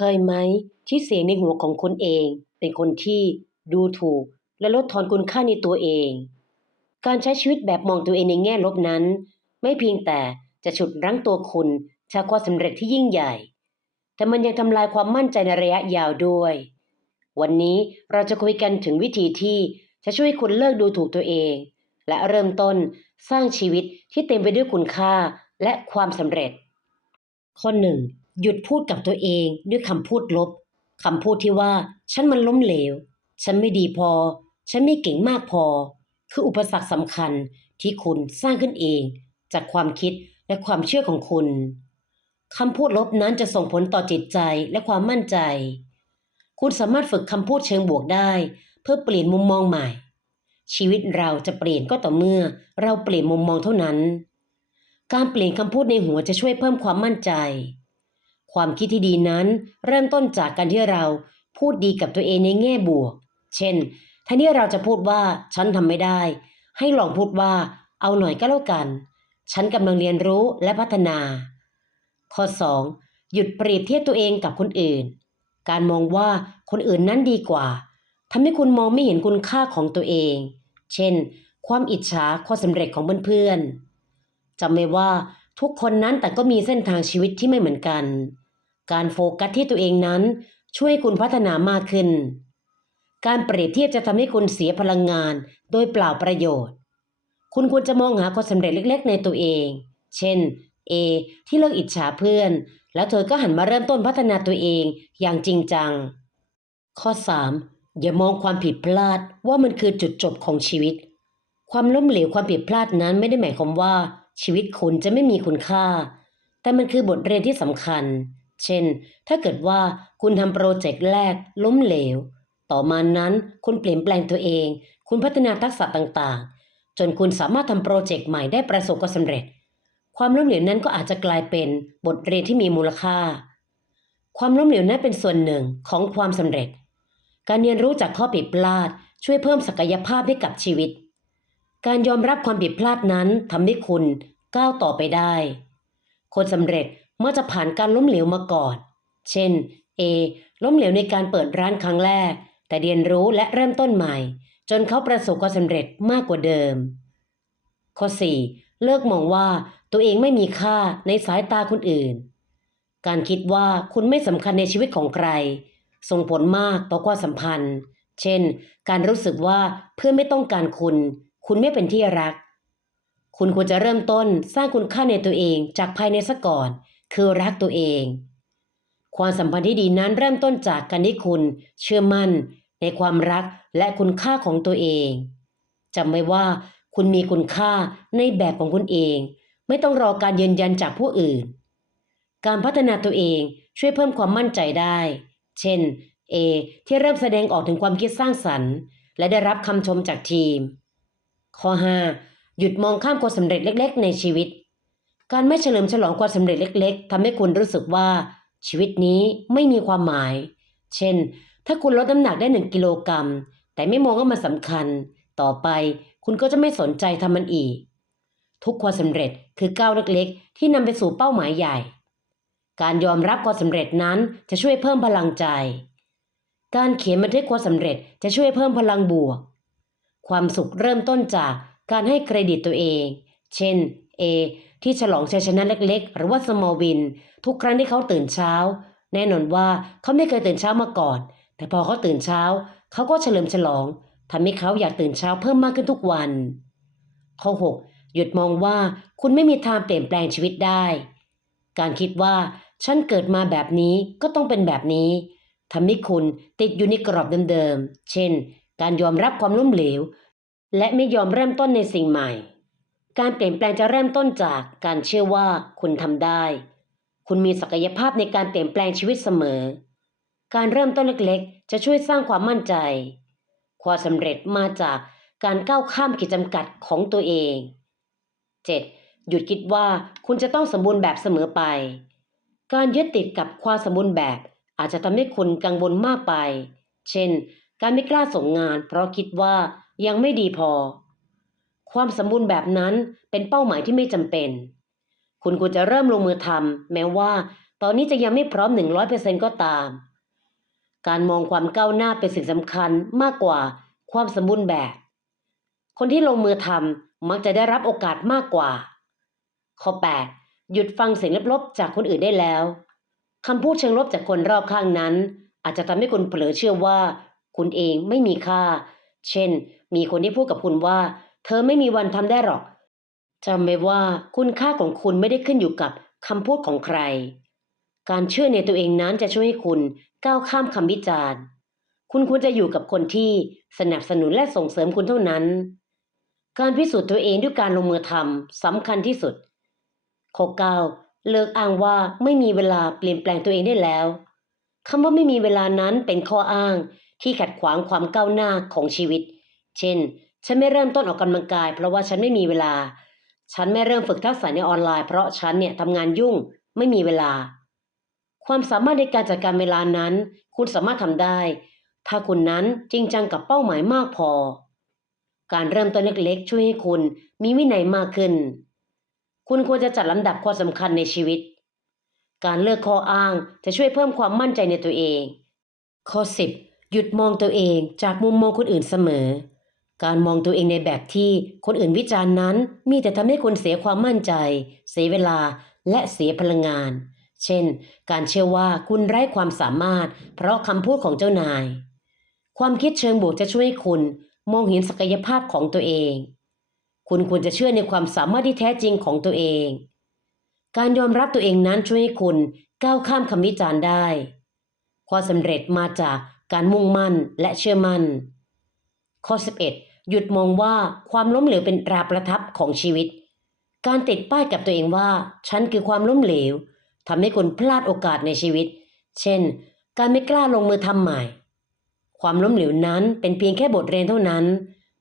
เคยไหมที่เสียงในหัวของคุณเอง เป็นคนที่ดูถูก และลดทอนคุณค่าในตัวเอง การใช้ชีวิตแบบมองตัวเองในแง่ลบนั้น ไม่เพียงแต่จะฉุดรั้งตัวคุณจากความสำเร็จที่ยิ่งใหญ่ แต่มันยังทำลายความมั่นใจในระยะยาวด้วย วันนี้เราจะคุยกันถึงวิธีที่จะช่วยคุณเลิกดูถูกตัวเอง และเริ่มต้นสร้างชีวิตที่เต็มไปด้วยคุณค่าและความสำเร็จ ข้อหนึ่ง หยุดพูดกับตัวเองด้วยคำพูดลบคำพูดที่ว่า ฉันมันล้มเหลว ฉันไม่ดีพอ ฉันไม่เก่งมากพอ คืออุปสรรคสำคัญที่คุณสร้างขึ้นเอง จากความคิดและความเชื่อของคุณคำพูดลบนั้นจะส่งผลต่อจิตใจและความมั่นใจ คุณสามารถฝึกคำพูดเชิงบวกได้ เพื่อเปลี่ยนมุมมองใหม่ ชีวิตเราจะเปลี่ยนก็ต่อเมื่อ เราเปลี่ยนมุมมองเท่านั้น การเปลี่ยนคำพูดในหัวจะช่วยเพิ่มความมั่นใจ ความคิดที่ดีนั้น เริ่มต้นจากการที่เราพูดดีกับตัวเองในแง่บวก เช่นแทนที่เราจะพูดว่าฉันทำไม่ได้ ให้ลองพูดว่า เอาหน่อยก็แล้วกัน ฉันกำลังเรียนรู้และพัฒนา ข้อ 2. หยุดเปรียบเทียบตัวเองกับคนอื่น การมองว่าคนอื่นนั้นดีกว่าทำให้คุณมองไม่เห็นคุณค่าของตัวเอง เช่น ความอิจฉาความสำเร็จของเพื่อนๆจำไว้ว่าทุกคนนั้นแต่ก็มีเส้นทางชีวิตที่ไม่เหมือนกัน การโฟกัสที่ตัวเองนั้นช่วยให้คุณพัฒนามากขึ้น การเปรียบเทียบจะทำให้คุณเสียพลังงานโดยเปล่าประโยชน์ คุณควรจะมองหาความสำเร็จเล็กๆ ในตัวเอง เช่น A ที่เลิกอิจฉาเพื่อน แล้วเธอก็หันมาเริ่มต้นพัฒนาตัวเองอย่างจริงจัง ข้อ 3. อย่ามองความผิดพลาดว่ามันคือจุดจบของชีวิต ความล้มเหลวความผิดพลาดนั้นไม่ได้หมายความว่าชีวิตคุณจะไม่มีคุณค่า แต่มันคือบทเรียนที่สำคัญ เช่น ถ้าเกิดว่าคุณทำโปรเจกต์แรกล้มเหลว ต่อมานั้นคุณเปลี่ยนแปลงตัวเอง คุณพัฒนาทักษะต่างๆ จนคุณสามารถทำโปรเจกต์ใหม่ได้ประสบความสำเร็จ ความล้มเหลวนั้นก็อาจจะกลายเป็นบทเรียนที่มีมูลค่า ความล้มเหลวนั้นเป็นส่วนหนึ่งของความสำเร็จ การเรียนรู้จากข้อผิดพลาด ช่วยเพิ่มศักยภาพให้กับชีวิต การยอมรับความผิดพลาดนั้นทำให้คุณก้าวต่อไปได้ คนสำเร็จ เมื่อจะผ่านการล้มเหลวมาก่อน เช่น A ล้มเหลวในการเปิดร้านครั้งแรก แต่เรียนรู้และเริ่มต้นใหม่ จนเขาประสบความสำเร็จมากกว่าเดิม ข้อ 4. เลิกมองว่าตัวเองไม่มีค่าในสายตาคนอื่น การคิดว่าคุณไม่สำคัญในชีวิตของใคร ส่งผลมากต่อความสัมพันธ์ เช่น การรู้สึกว่าเพื่อนไม่ต้องการคุณ คุณไม่เป็นที่รัก คุณควรจะเริ่มต้นสร้างคุณค่าในตัวเองจากภายในซะก่อน คือรักตัวเอง ความสัมพันธ์ที่ดีนั้นเริ่มต้นจากการที่คุณเชื่อมั่นในความรักและคุณค่าของตัวเองจำไว้ว่าคุณมีคุณค่าในแบบของคุณเอง ไม่ต้องรอการยืนยันจากผู้อื่น การพัฒนาตัวเองช่วยเพิ่มความมั่นใจได้ เช่น A ที่เริ่มแสดงออกถึงความคิดสร้างสรรค์ และได้รับคำชมจากทีม ข้อ 5. หยุดมองข้ามความสำเร็จเล็ก ๆ ในชีวิต การไม่เฉลิมฉลองความสำเร็จเล็ก ๆทำให้คุณรู้สึกว่า ชีวิตนี้ไม่มีความหมาย เช่น ถ้าคุณลดน้ำหนักได้ 1 กิโลกรัม แต่ไม่มองว่ามันสำคัญ ต่อไปคุณก็จะไม่สนใจทำมันอีก ทุกความสำเร็จคือก้าวเล็กๆ ที่นำไปสู่เป้าหมายใหญ่ การยอมรับความสำเร็จนั้นจะช่วยเพิ่มพลังใจ การเขียนบันทึกความสำเร็จจะช่วยเพิ่มพลังบวก ความสุขเริ่มต้นจากการให้เครดิตตัวเอง เช่น A ที่ฉลองชัยชนะเล็กๆ หรือว่า small win ทุกครั้งที่เขาตื่นเช้า แน่นอนว่าเขาไม่เคยตื่นเช้ามาก่อน แต่พอเขาตื่นเช้า เขาก็เฉลิมฉลองทำให้เขาอยากตื่นเช้าเพิ่มมากขึ้นทุกวัน ข้อ 6 หยุดมองว่าคุณไม่มีทางเปลี่ยนแปลงชีวิตได้ การคิดว่าฉันเกิดมาแบบนี้ก็ต้องเป็นแบบนี้ทำให้คุณติดอยู่ในกรอบเดิมๆ เช่น การยอมรับความล้มเหลว และไม่ยอมเริ่มต้นในสิ่งใหม่ การเปลี่ยนแปลงจะเริ่มต้นจากการเชื่อว่าคุณทำได้ คุณมีศักยภาพในการเปลี่ยนแปลงชีวิตเสมอ การเริ่มต้นเล็กๆ จะช่วยสร้างความมั่นใจ ความสำเร็จมาจากการก้าวข้ามขีดจำกัดของตัวเอง 7. หยุดคิดว่าคุณจะต้องสมบูรณ์แบบเสมอไป การยึดติดกับความสมบูรณ์แบบอาจจะทำให้คุณกังวลมากไป เช่น การไม่กล้าส่งงานเพราะคิดว่ายังไม่ดีพอ ความสมบูรณ์แบบนั้นเป็นเป้าหมายที่ไม่จำเป็น คุณควรจะเริ่มลงมือทำแม้ว่า ตอนนี้จะยังไม่พร้อม 100%ก็ตาม การมองความก้าวหน้าเป็นสิ่งสำคัญมากกว่าความสมบูรณ์แบบ คนที่ลงมือทำมักจะได้รับโอกาสมากกว่า ข้อ 8 หยุดฟังเสียงลบๆจากคนอื่นได้แล้วคำพูดเชิงลบจากคนรอบข้างนั้น อาจจะทำให้คุณเผลอเชื่อว่า คุณเองไม่มีค่า เช่น มีคนที่พูดกับคุณว่า เธอไม่มีวันทำได้หรอกจำไว้ว่าคุณค่าของคุณไม่ได้ขึ้นอยู่กับคำพูดของใคร การเชื่อในตัวเองนั้นจะช่วยให้คุณก้าวข้ามคำวิจารณ์ คุณควรจะอยู่กับคนที่สนับสนุนและส่งเสริมคุณเท่านั้น การพิสูจน์ตัวเองด้วยการลงมือทำสำคัญที่สุดข้อ9เลิกอ้างว่าไม่มีเวลาเปลี่ยนแปลงตัวเองได้แล้วคำว่าไม่มีเวลานั้นเป็นข้ออ้างที่ขัดขวางความก้าวหน้าของชีวิต เช่น ฉันไม่เริ่มต้นออกกำลังกาย เพราะว่าฉันไม่มีเวลา ฉันไม่เริ่มฝึกทักษะในออนไลน์เพราะฉันเนี่ยทำงานยุ่งไม่มีเวลา ความสามารถในการจัดการเวลานั้น คุณสามารถทำได้ ถ้าคุณนั้นจริงจังกับเป้าหมายมากพอ การเริ่มต้นเล็กๆ ช่วยให้คุณมีวินัยมากขึ้น คุณควรจะจัดลำดับความสำคัญในชีวิต การเลิกข้ออ้างจะช่วยเพิ่มความมั่นใจในตัวเอง ข้อ 10 หยุดมองตัวเองจากมุมมองคนอื่นเสมอ การมองตัวเองในแบบที่คนอื่นวิจารณ์นั้น มีแต่ทำให้คุณเสียความมั่นใจ เสียเวลาและเสียพลังงาน เช่น การเชื่อว่าคุณไร้ความสามารถ เพราะคำพูดของเจ้านาย ความคิดเชิงบวกจะช่วยให้คุณมองเห็นศักยภาพของตัวเอง คุณควรจะเชื่อในความสามารถที่แท้จริงของตัวเอง การยอมรับตัวเองนั้นช่วยให้คุณก้าวข้ามคำวิจารณ์ได้ความสำเร็จมาจากการมุ่งมั่นและเชื่อมั่น ข้อ 11 หยุดมองว่าความล้มเหลวเป็นตราประทับของชีวิต การติดป้ายกับตัวเองว่า ฉันคือความล้มเหลวทำให้คุณพลาดโอกาสในชีวิต เช่น การไม่กล้าลงมือทำใหม่ ความล้มเหลวนั้นเป็นเพียงแค่บทเรียนเท่านั้น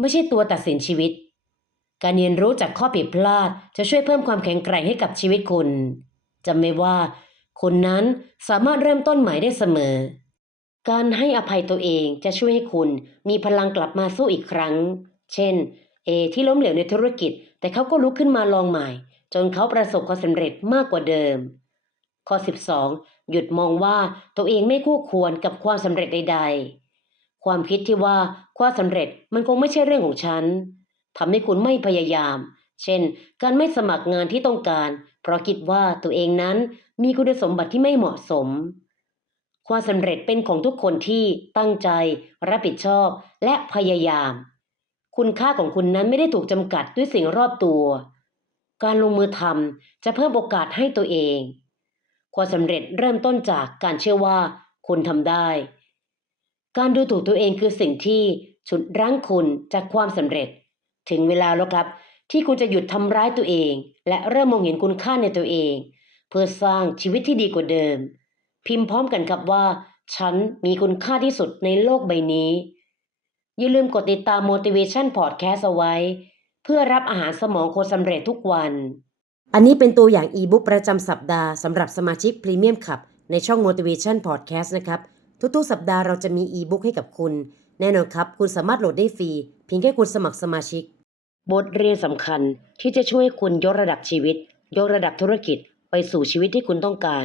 ไม่ใช่ตัวตัดสินชีวิต การเรียนรู้จากข้อผิดพลาดจะช่วยเพิ่มความแข็งแกร่งให้กับชีวิตคุณจำไว้ว่าคุณนั้นสามารถเริ่มต้นใหม่ได้เสมอ การให้อภัยตัวเองจะช่วยให้คุณมีพลังกลับมาสู้อีกครั้ง เช่น เอที่ล้มเหลวในธุรกิจ แต่เขาก็ลุกขึ้นมาลองใหม่ จนเขาประสบความสำเร็จมากกว่าเดิม ข้อ 12 หยุดมองว่าตัวเองไม่คู่ควรกับความสำเร็จใด ๆ ความคิดที่ว่าความสำเร็จมันคงไม่ใช่เรื่องของฉันทำให้คุณไม่พยายาม เช่น การไม่สมัครงานที่ต้องการ เพราะคิดว่าตัวเองนั้นมีคุณสมบัติที่ไม่เหมาะสม ความสำเร็จเป็นของทุกคนที่ตั้งใจ รับผิดชอบ และพยายาม คุณค่าของคุณนั้นไม่ได้ถูกจำกัดด้วยสิ่งรอบตัว การลงมือทำจะเพิ่มโอกาสให้ตัวเอง ความสำเร็จเริ่มต้นจากการเชื่อว่าคุณทำได้ การดูถูกตัวเองคือสิ่งที่ฉุดรั้งคุณจากความสำเร็จ ถึงเวลาแล้วครับ ที่คุณจะหยุดทำร้ายตัวเอง และเริ่มมองเห็นคุณค่าในตัวเอง เพื่อสร้างชีวิตที่ดีกว่าเดิม พิมพ์พร้อมกันครับว่า ฉันมีคุณค่าที่สุดในโลกใบนี้ อย่าลืมกดติดตาม motivation podcast เอาไว้ เพื่อรับอาหารสมองคนสำเร็จทุกวัน อันนี้เป็นตัวอย่างอีบุ๊กประจำสัปดาห์สำหรับสมาชิกพรีเมียมขับ ในช่อง motivation podcast นะครับ ทุกๆ สัปดาห์เราจะมีอีบุ๊กให้กับคุณ แน่นอนครับ คุณสามารถโหลดได้ฟรีเพียงแค่คุณสมัครสมาชิก บทเรียนสำคัญที่จะช่วยคุณยกระดับชีวิต ยกระดับธุรกิจไปสู่ชีวิตที่คุณต้องการ